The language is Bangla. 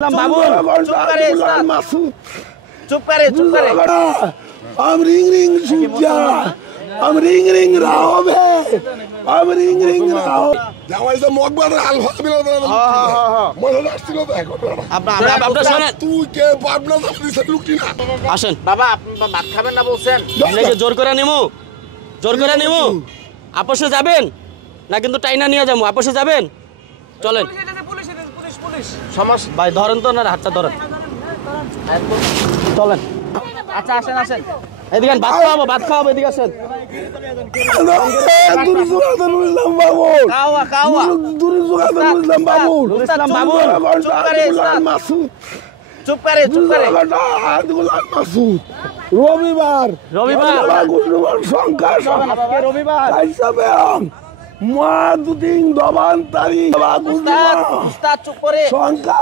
बाबू चुप करे हम रिंग सूट जा हम रिंग राहो बे हम रिंग राहो জামাইছে মকবার আল ফাবিলা মনে আসছিল দেখো আপনারা শুনেন তুই কে পাবনা দিছে লুকটি না আসেন বাবা আপনি ভাত খাবেন না বলছেন আপনাকে জোর করে নিমু আপসে যাবেন না কিন্তু টাইনা নিয়ে যাবো আপসে যাবেন চলেন পুলিশ সমস্যা ভাই ধরেন তো না হাতটা ধরেন চলেন আচ্ছা আসেন এদিকে ভাত খাওয়াবো এদিকে আসেন নুরুল্লাহ বাবু কাওয়া নুরুল্লাহ বাবু ইসলাম বাবু মাসুদ চুপ করে মাসুদ রবিবার সংখ্যা আজকে রবিবার মা দুদিন দবান তারিখ উস্তাদ চুপ করে সংখ্যা